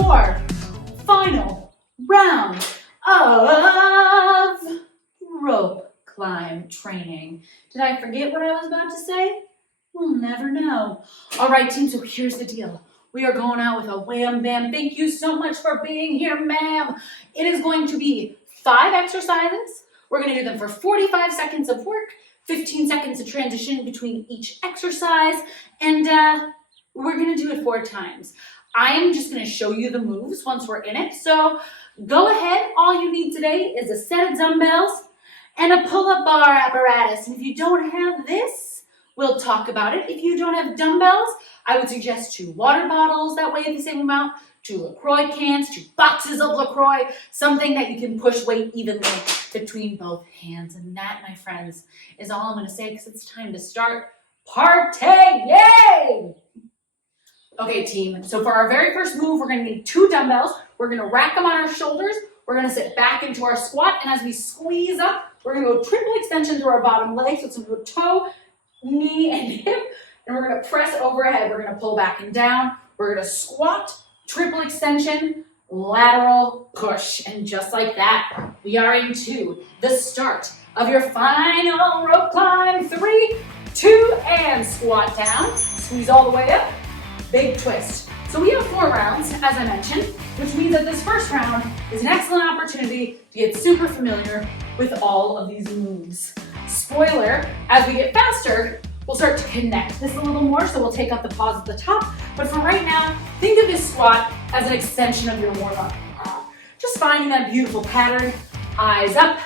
your final round of rope climb training. Did I forget what I was about to say? We'll never know. All right, team, so here's the deal. We are going out with a wham bam. Thank you so much for being here, ma'am. It is going to be 5 exercises. We're going to do them for 45 seconds of work, 15 seconds of transition between each exercise, and we're going to do it 4 times. I am just going to show you the moves once we're in it. So go ahead. All you need today is a set of dumbbells and a pull-up bar apparatus. And if you don't have this, we'll talk about it. If you don't have dumbbells, I would suggest 2 water bottles, that way the same amount, 2 LaCroix cans, 2 boxes of LaCroix, something that you can push weight evenly between both hands. And that, my friends, is all I'm going to say because it's time to start partying. Okay, team, so for our very first move, we're going to need 2 dumbbells. We're going to rack them on our shoulders. We're going to sit back into our squat, and as we squeeze up, we're going to go triple extension through our bottom leg. So it's going to go toe, knee, and hip, and we're going to press overhead. We're going to pull back and down. We're going to squat, triple extension, lateral push, and just like that, we are into the start of your final rope climb. 3, 2, and squat down. Squeeze all the way up. Big twist. So we have 4 rounds, as I mentioned, which means that this first round is an excellent opportunity to get super familiar with all of these moves. Spoiler, as we get faster, we'll start to connect this a little more, so we'll take out the pause at the top. But for right now, think of this squat as an extension of your warm-up. Just finding that beautiful pattern, eyes up,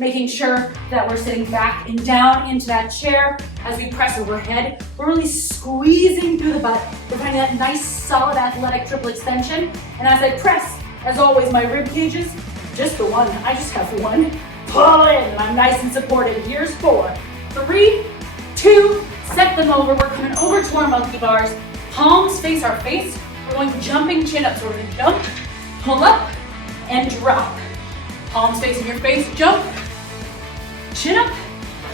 making sure that we're sitting back and down into that chair. As we press overhead, we're really squeezing through the butt. We're finding that nice, solid, athletic triple extension. And as I press, as always, my rib cages, just the one, I just have one, pull in, and I'm nice and supported. Here's 4, 3, 2, set them over. We're coming over to our monkey bars. Palms face our face. We're going jumping chin up. So we're gonna jump, pull up, and drop. Palms facing your face, jump, chin up,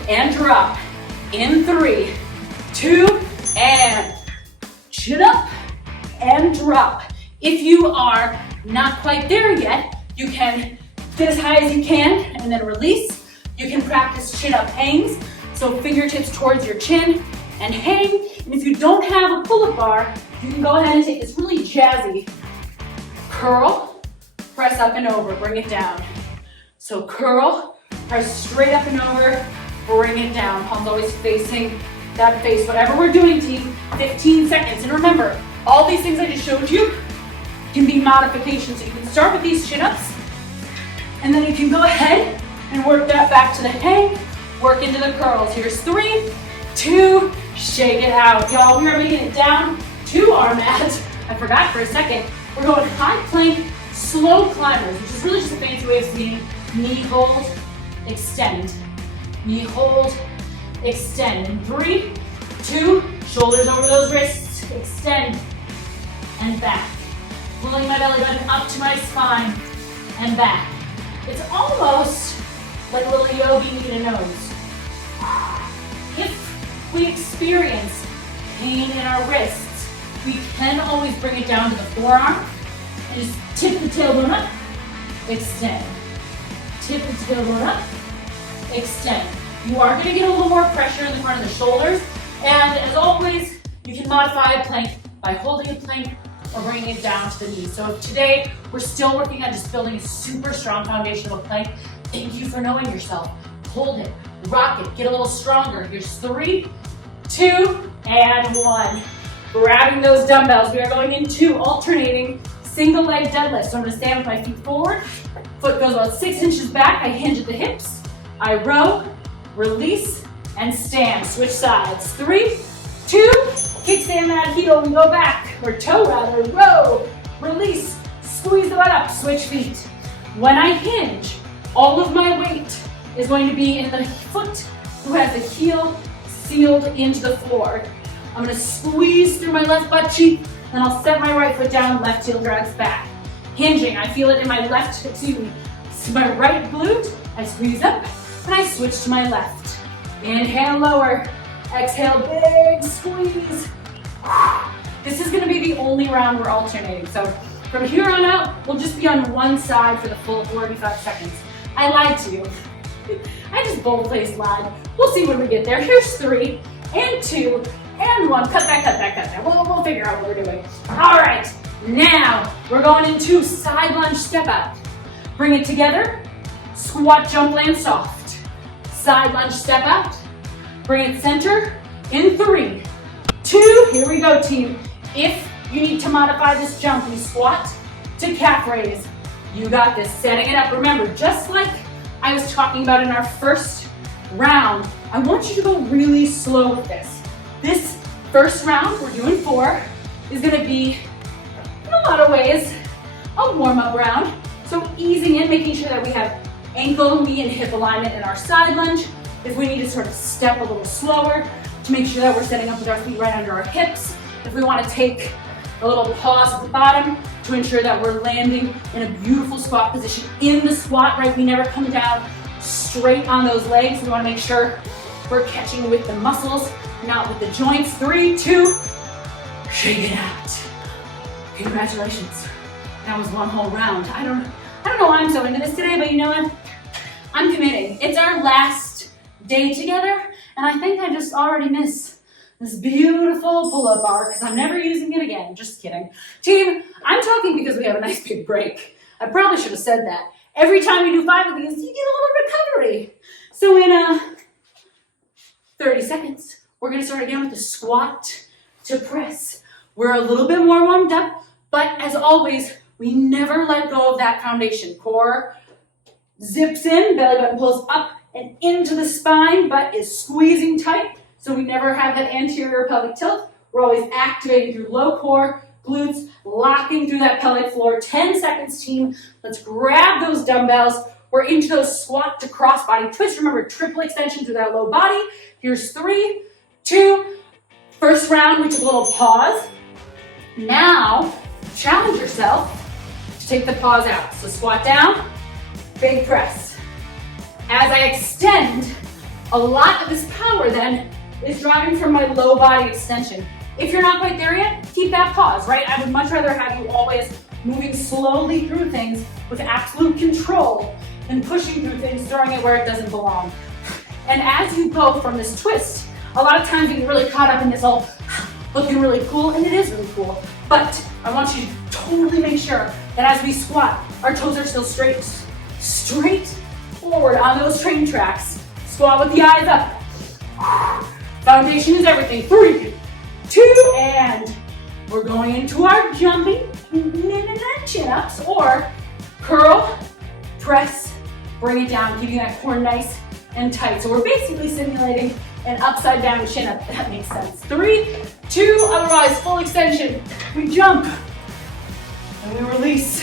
and drop. In 3, 2, and chin up, and drop. If you are not quite there yet, you can get as high as you can and then release. You can practice chin up hangs, so fingertips towards your chin and hang. And if you don't have a pull-up bar, you can go ahead and take this really jazzy curl, press up and over, bring it down. So curl, press straight up and over, bring it down. Palms always facing that face. Whatever we're doing, team, 15 seconds. And remember, all these things I just showed you can be modifications. So you can start with these chin-ups, and then you can go ahead and work that back to the hang, work into the curls. Here's 3, 2, shake it out. Y'all, we are making it down to our mat. I forgot for a second. We're going high plank, slow climbers, which is really just a fancy way of saying knee hold, extend. Knee hold, extend. In 3, 2, shoulders over those wrists, extend, and back. Pulling my belly button up to my spine, and back. It's almost like a little yogi knee to nose. If we experience pain in our wrists, we can always bring it down to the forearm and just tip the tailbone up, extend. Tip the tailbone up, extend. You are going to get a little more pressure in the front of the shoulders, and as always, you can modify a plank by holding a plank or bringing it down to the knees. So today, we're still working on just building a super strong foundation of a plank. Thank you for knowing yourself. Hold it, rock it, get a little stronger. Here's 3, 2, and 1. Grabbing those dumbbells, we are going into alternating single leg deadlifts. So I'm gonna stand with my feet forward, foot goes about 6 inches back, I hinge at the hips, I row, release, and stand. Switch sides. 3, 2, kickstand that heel and go back, or toe rather, row, release, squeeze the butt up, switch feet. When I hinge, all of my weight is going to be in the foot who has the heel sealed into the floor. I'm gonna squeeze through my left butt cheek, then I'll set my right foot down, left heel drags back. Hinging, I feel it in my left, my right glute, I squeeze up, and I switch to my left. Inhale, lower, exhale, big squeeze. This is gonna be the only round we're alternating, so From here on out, we'll just be on one side for the full 45 seconds. I lied to you. I just bold-faced lied. We'll see when we get there. Here's 3 and 2 and 1. Cut that. We'll figure out what we're doing. All right, now we're going into side lunge step out. Bring it together. Squat, jump, land soft. Side lunge step out. Bring it center in 3, 2. Here we go, team. If you need to modify this jump, you squat to calf raise. You got this. Setting it up. Remember, just like I was talking about in our first round, I want you to go really slow with this. This first round, we're doing 4, is going to be, in a lot of ways, a warm-up round. So easing in, making sure that we have ankle, knee, and hip alignment in our side lunge. If we need to sort of step a little slower to make sure that we're setting up with our feet right under our hips. If we want to take a little pause at the bottom to ensure that we're landing in a beautiful squat position in the squat, right? We never come down straight on those legs. We want to make sure we're catching with the muscles, not with the joints. 3, 2, shake it out. Congratulations. That was one whole round. I don't know why I'm so into this today, but you know what? I'm committing. It's our last day together, and I think I just already miss this beautiful pull-up bar because I'm never using it again. Just kidding. Team, I'm talking because we have a nice big break. I probably should have said that. Every time you do 5 of these, you get a little recovery. So in 30 seconds, we're gonna start again with the squat to press. We're a little bit more warmed up, but as always, we never let go of that foundation. Core zips in, belly button pulls up and into the spine, butt is squeezing tight, so we never have that anterior pelvic tilt. We're always activating through low core, glutes, locking through that pelvic floor. 10 seconds, team. Let's grab those dumbbells. We're into those squat to cross body twist. Remember, triple extension through that low body. Here's 3, 2. First round, we took a little pause. Now, challenge yourself to take the pause out. So squat down, big press. As I extend, a lot of this power then is driving from my low body extension. If you're not quite there yet, keep that pause, right? I would much rather have you always moving slowly through things with absolute control than pushing through things, throwing it where it doesn't belong. And as you go from this twist, a lot of times you get really caught up in this all looking really cool, and it is really cool. But I want you to totally make sure that as we squat, our toes are still straight forward on those train tracks. Squat with the eyes up. Foundation is everything. 3, 2, and we're going into our jumping chin-ups, or curl, press, bring it down, keeping that core nice and tight. So we're basically simulating an upside down chin-up, if that makes sense. 3, 2, otherwise full extension. We jump and we release.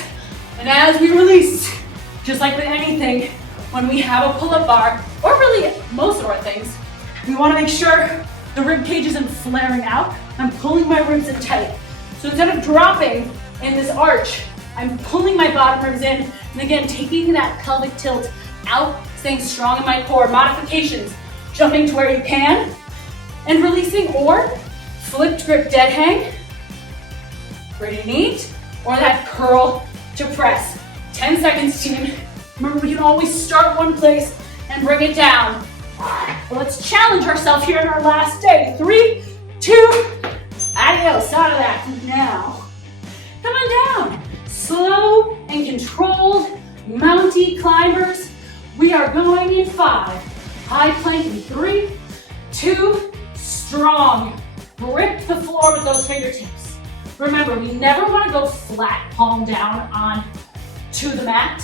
And as we release, just like with anything, when we have a pull-up bar, or really most of our things, we want to make sure the rib cage isn't flaring out. I'm pulling my ribs in tight. So instead of dropping in this arch, I'm pulling my bottom ribs in, and again, taking that pelvic tilt out, staying strong in my core. Modifications, jumping to where you can, and releasing, or flipped grip dead hang, pretty neat, or that curl to press. 10 seconds, team. Remember, we can always start one place and bring it down. Well, let's challenge ourselves here in our last day. 3, 2, adios, out of that. Now, come on down. Slow and controlled mounty climbers. We are going in 5. High plank in 3, 2, strong. Grip the floor with those fingertips. Remember, we never want to go flat palm down on to the mat,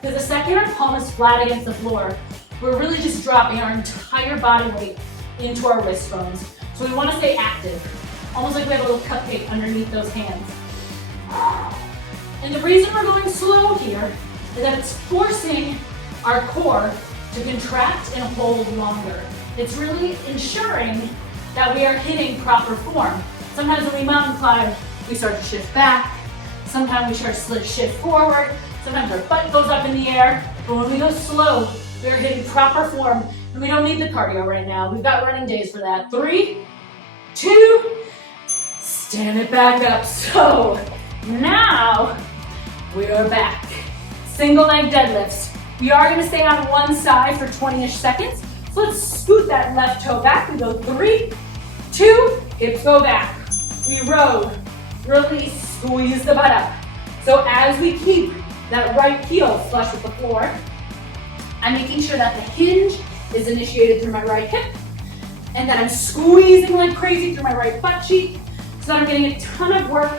because the second our palm is flat against the floor, we're really just dropping our entire body weight into our wrist bones. So we want to stay active, almost like we have a little cupcake underneath those hands. And the reason we're going slow here is that it's forcing our core to contract and hold longer. It's really ensuring that we are hitting proper form. Sometimes when we mountain climb, we start to shift back. Sometimes we start to shift forward. Sometimes our butt goes up in the air. But when we go slow, we're hitting proper form, and we don't need the cardio right now. We've got running days for that. 3, 2, stand it back up. So Now, we are back. Single leg deadlifts. We are gonna stay on one side for 20-ish seconds. So let's scoot that left toe back. We go 3, 2, hips go back. We row, release, squeeze the butt up. So as we keep that right heel flush with the floor, I'm making sure that the hinge is initiated through my right hip and that I'm squeezing like crazy through my right butt cheek so that I'm getting a ton of work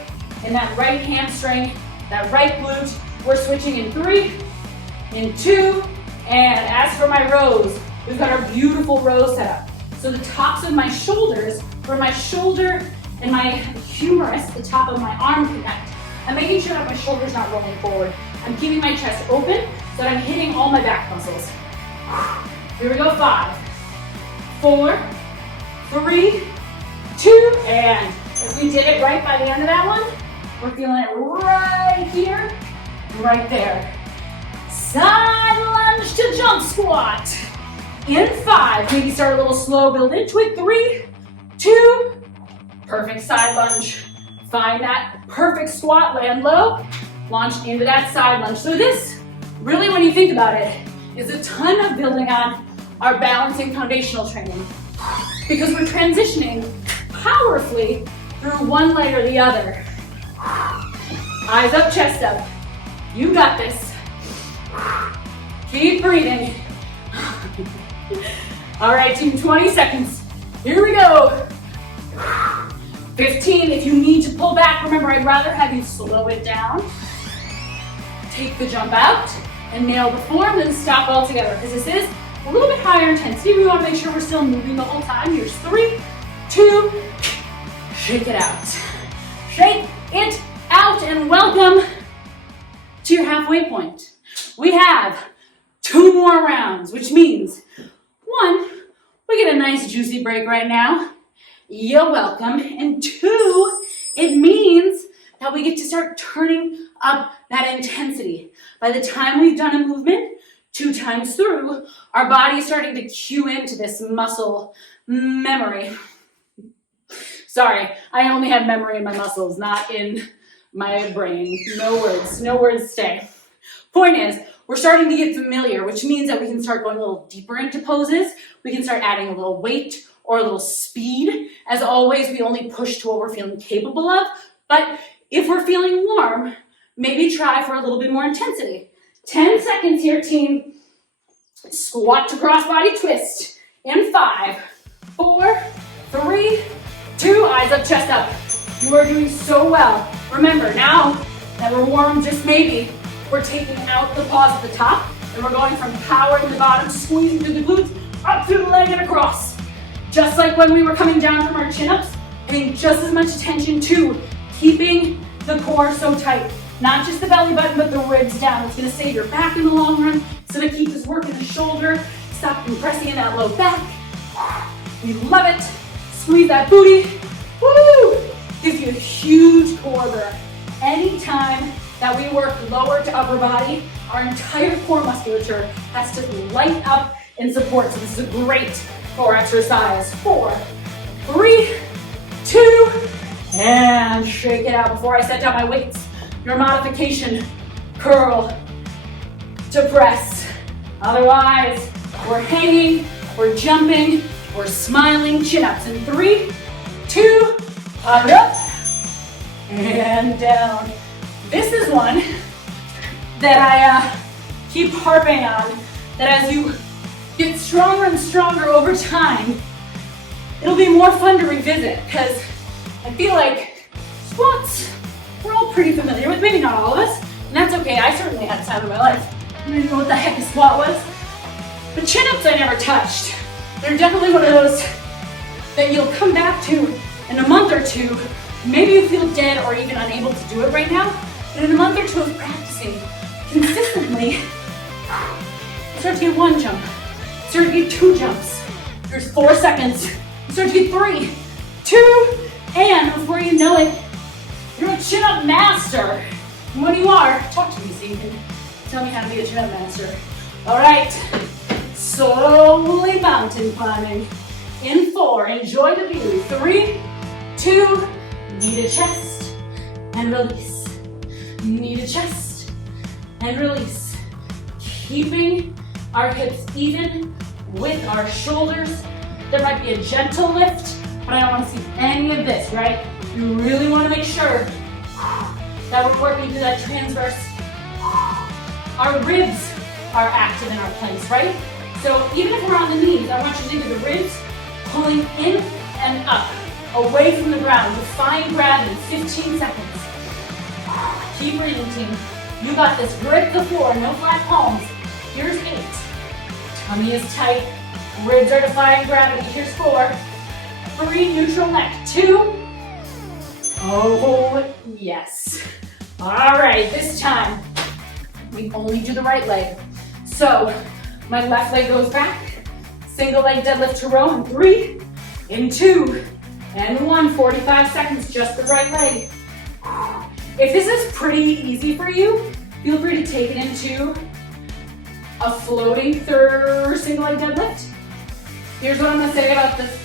in that right hamstring, that right glute. We're switching in 3, in 2, and as for my rows, we've got our beautiful row setup. So the tops of my shoulders, where my shoulder and my humerus, the top of my arm connect, I'm making sure that my shoulder's not rolling forward. I'm keeping my chest open so that I'm hitting all my back muscles. Here we go, 5, 4, 3, 2, and if we did it right by the end of that one, we're feeling it right here, right there. Side lunge to jump squat. In 5, maybe start a little slow, build into it. 3, 2, perfect side lunge. Find that perfect squat, land low, launch into that side lunge. So this, really when you think about it, is a ton of building on our balancing foundational training because we're transitioning powerfully through one leg or the other. Eyes up, chest up. You got this. Keep breathing. All right, team, 20 seconds. Here we go. 15, if you need to pull back, remember, I'd rather have you slow it down. Take the jump out and nail the form, then stop altogether, because this is a little bit higher intensity. We want to make sure we're still moving the whole time. Here's 3, 2, shake it out. Shake it out, and welcome to your halfway point. We have 2 more rounds, which means 1, we get a nice juicy break right now. You're welcome. And 2, it means that we get to start turning up that intensity. By the time we've done a movement 2 times through, our body is starting to cue into this muscle memory. Sorry, I only have memory in my muscles, not in my brain. No words stay. Point is, we're starting to get familiar, which means that we can start going a little deeper into poses. We can start adding a little weight or a little speed. As always, we only push to what we're feeling capable of. But if we're feeling warm, maybe try for a little bit more intensity. 10 seconds here, team. Squat to crossbody twist. In 5, 4, 3, 2, eyes up, chest up. You are doing so well. Remember, now that we're warm, just maybe, we're taking out the pause at the top, and we're going from power to the bottom, squeezing through the glutes, up through the leg and across. Just like when we were coming down from our chin-ups, paying just as much attention to keeping the core so tight. Not just the belly button, but the ribs down. It's gonna save your back in the long run. It's gonna keep us working the shoulder, stop compressing in that low back. We love it. Squeeze that booty. Woo! Gives you a huge core burn. Anytime that we work lower to upper body, our entire core musculature has to light up in support. So this is a great core exercise. 4, 3, 2, and shake it out. Before I set down my weights, your modification, curl to press. Otherwise, we're hanging, we're jumping, we're smiling, chin-ups. In 3, 2, up, and down. This is one that I keep harping on, that as you get stronger and stronger over time, it'll be more fun to revisit, because I feel like squats, we're all pretty familiar with, maybe not all of us, and that's okay. I certainly had a time in my life I didn't know what the heck a squat was. But chin-ups I never touched. They're definitely one of those that you'll come back to in a month or 2. Maybe you feel dead or even unable to do it right now, but in a month or 2 of practicing consistently, you start to get 1 jump, you start to get 2 jumps. There's 4 seconds, you start to get 3, 2, and before you know it, you're a chin-up master. And when you are, talk to me so you can tell me how to be a chin-up master. All right, slowly mountain climbing. In 4, enjoy the view. 3, 2, knee to chest, and release. knee to chest, and release. Keeping our hips even with our shoulders. There might be a gentle lift, but I don't want to see any of this, right? You really want to make sure that we're working through that transverse. Our ribs are active in our planks, right? So even if we're on the knees, I want you to think of the ribs pulling in and up, away from the ground. Defying gravity, 15 seconds. Keep breathing, team. You got this. Grip the floor, no flat palms. Here's 8. Tummy is tight. Ribs are defying gravity. Here's 4. 3, neutral neck. 2. Oh, yes. All right, this time, we only do the right leg. So, my left leg goes back. Single leg deadlift to row in 3, in 2, and 1. 45 seconds, just the right leg. If this is pretty easy for you, feel free to take it into a floating single leg deadlift. Here's what I'm gonna say about this.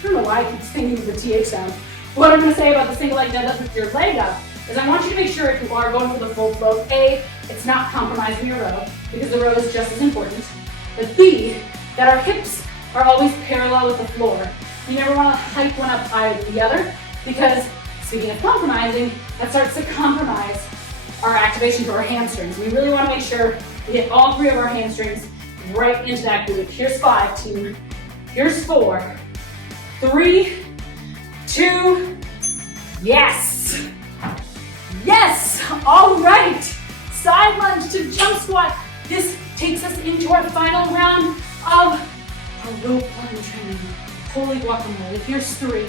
I don't know why I keep thinking of the TH sound. What I'm gonna say about the single leg deadlift with your leg up is I want you to make sure if you are going for the full float, A, it's not compromising your row, because the row is just as important, but B, that our hips are always parallel with the floor. You never wanna hike one up higher than the other, because speaking of compromising, that starts to compromise our activation to our hamstrings. We really wanna make sure we get all 3 of our hamstrings right into that glute. Here's 5, team. Here's 4, 3, 2, yes. Yes, all right. Side lunge to jump squat. This takes us into our final round of our rope climb training. Holy guacamole. Here's 3,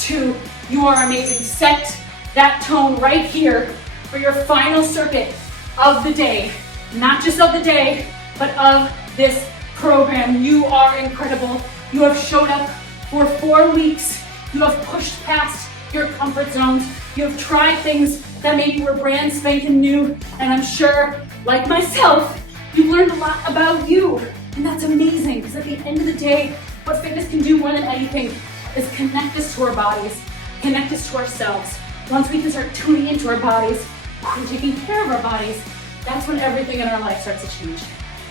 2, you are amazing. Set that tone right here for your final circuit of the day. Not just of the day, but of this program. You are incredible. You have showed up for 4 weeks. You have pushed past your comfort zones. You have tried things that maybe were brand spanking new. And I'm sure, like myself, you've learned a lot about you. And that's amazing, because at the end of the day, what fitness can do more than anything is connect us to our bodies, connect us to ourselves. Once we can start tuning into our bodies and taking care of our bodies, that's when everything in our life starts to change.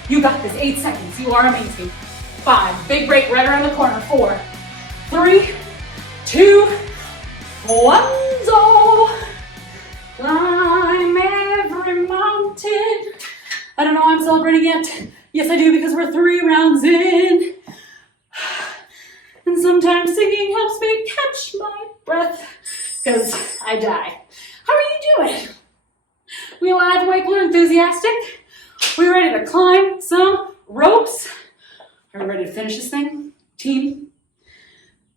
You got this. 8 seconds. You are amazing. 5. Big break right around the corner. 4, 3, 2, 1. So climb every mountain. I don't know why I'm celebrating yet. Yes, I do, because we're 3 rounds in. And sometimes singing helps me catch my breath, because I die. How are you doing? We alive, awake, blue, enthusiastic? We ready to climb some ropes? Are we ready to finish this thing? Team,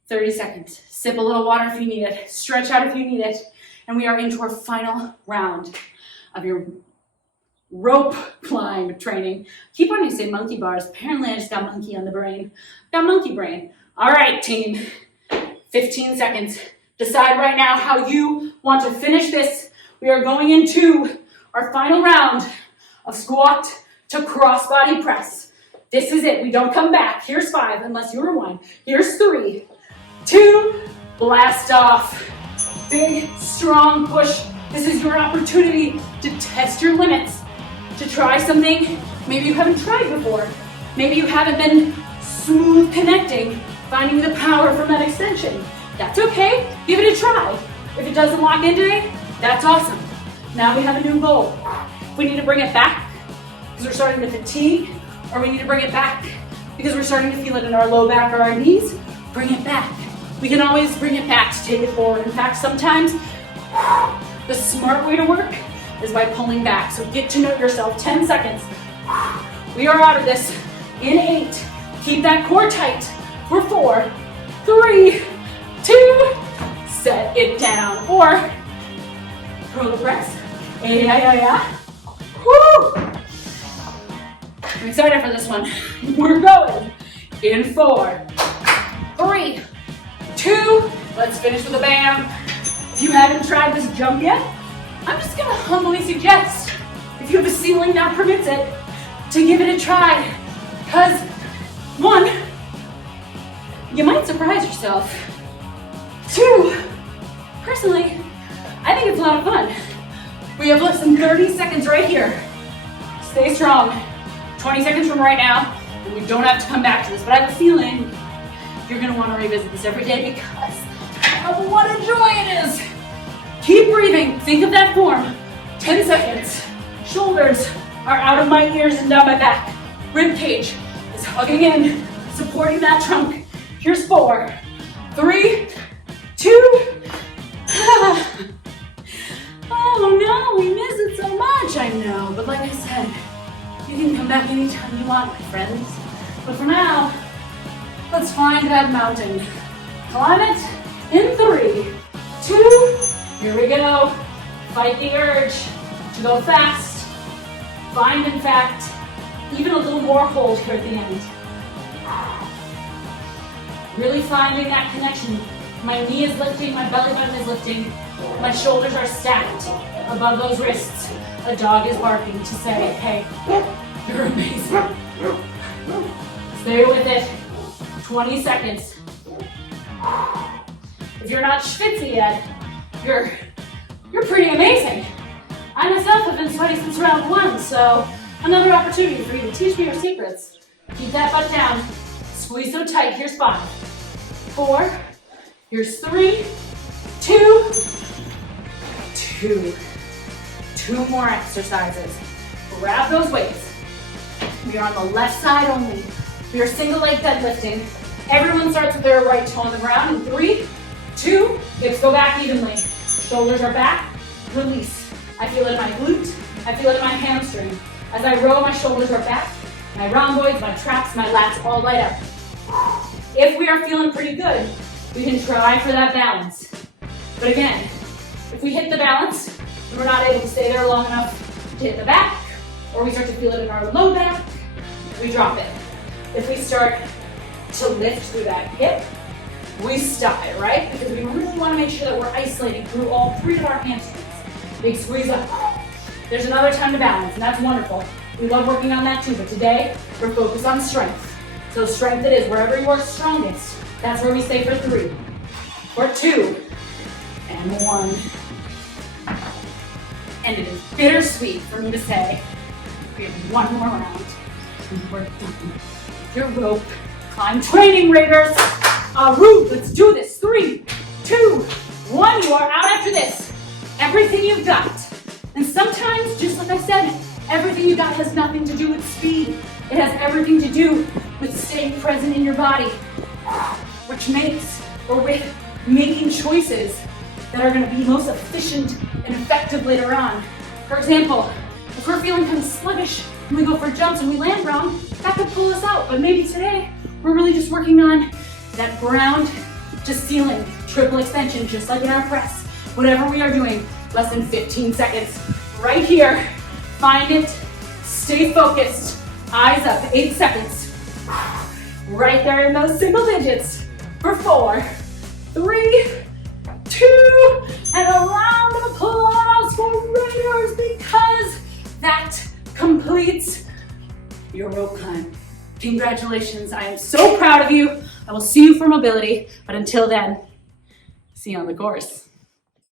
30 seconds. Sip a little water if you need it. Stretch out if you need it. And we are into our final round of your rope climb training. Keep wanting to say monkey bars. Apparently I just got monkey on the brain. Got monkey brain. All right, team. 15 seconds. Decide right now how you want to finish this. We are going into our final round of squat to crossbody press. This is it. We don't come back. Here's 5, unless you rewind. Here's 3, 2, blast off. Big, strong push. This is your opportunity to test your limits, to try something maybe you haven't tried before. Maybe you haven't been smooth connecting, finding the power from that extension. That's okay. Give it a try. If it doesn't lock in today, that's awesome. Now we have a new goal. If we need to bring it back because we're starting to fatigue, or we need to bring it back because we're starting to feel it in our low back or our knees, bring it back. We can always bring it back to take it forward. In fact, sometimes the smart way to work is by pulling back. So get to know yourself. 10 seconds. We are out of this in 8. Keep that core tight for 4, 3, 2, set it down. Or curl the press. Yeah. Woo! I'm excited for this one. We're going in 4, 3, 2. Let's finish with a bam. If you haven't tried this jump yet, I'm just gonna humbly suggest, if you have a ceiling that permits it, to give it a try. Because 1, you might surprise yourself. 2, personally, I think it's a lot of fun. We have less than 30 seconds right here. Stay strong. 20 seconds from right now, and we don't have to come back to this, but I have a feeling you're gonna wanna revisit this every day because of what a joy it is. Keep breathing, think of that form. 10 seconds. Shoulders are out of my ears and down my back. Rib cage is hugging in, supporting that trunk. Here's 4, 3, 2, oh no, we miss it so much, I know, but like I said, you can come back anytime you want, my friends. But for now, let's find that mountain. Climb it in 3, 2, here we go. Fight the urge to go fast. Find, in fact, even a little more hold here at the end. Really finding that connection. My knee is lifting, my belly button is lifting, my shoulders are stacked above those wrists. A dog is barking to say, hey, you're amazing. Stay with it. 20 seconds. If you're not schwitzy yet, you're pretty amazing. I myself have been sweaty since round 1, so another opportunity for you to teach me your secrets. Keep that butt down. Squeeze so tight. Here's 5, 4, here's 3, 2, 2. 2 more exercises. Grab those weights. We are on the left side only. We are single leg deadlifting. Everyone starts with their right toe on the ground in 3, 2, hips go back evenly. Shoulders are back, release. I feel it in my glute, I feel it in my hamstring. As I row, my shoulders are back, my rhomboids, my traps, my lats all light up. If we are feeling pretty good, we can try for that balance. But again, if we hit the balance, and we're not able to stay there long enough to hit the back, or we start to feel it in our low back, we drop it. If we start to lift through that hip, we stop it, right? Because we really want to make sure that we're isolating through all 3 of our hamstrings. Big squeeze up. There's another time to balance, and that's wonderful. We love working on that too, but today, we're focused on strength. So strength it is, wherever you are strongest, that's where we stay for 3, for 2, and 1. And it is bittersweet for me to say, we have 1 more round, and we're done. Your rope climb training, Raiders. Rude, let's do this. 3, 2, 1, you are out after this. Everything you've got. And sometimes, just like I said, everything you got has nothing to do with speed. It has everything to do with staying present in your body, which makes, or with making choices that are gonna be most efficient and effective later on. For example, if we're feeling kind of sluggish and we go for jumps and we land wrong, that could pull us out. But maybe today, we're really just working on that ground to ceiling triple extension, just like in our press. Whatever we are doing, less than 15 seconds. Right here, find it, stay focused, eyes up, 8 seconds. Right there in those single digits for 4, 3, 2, and a round of applause for Raiders because that completes your rope climb. Congratulations, I am so proud of you. I will see you for mobility, but until then, see you on the course.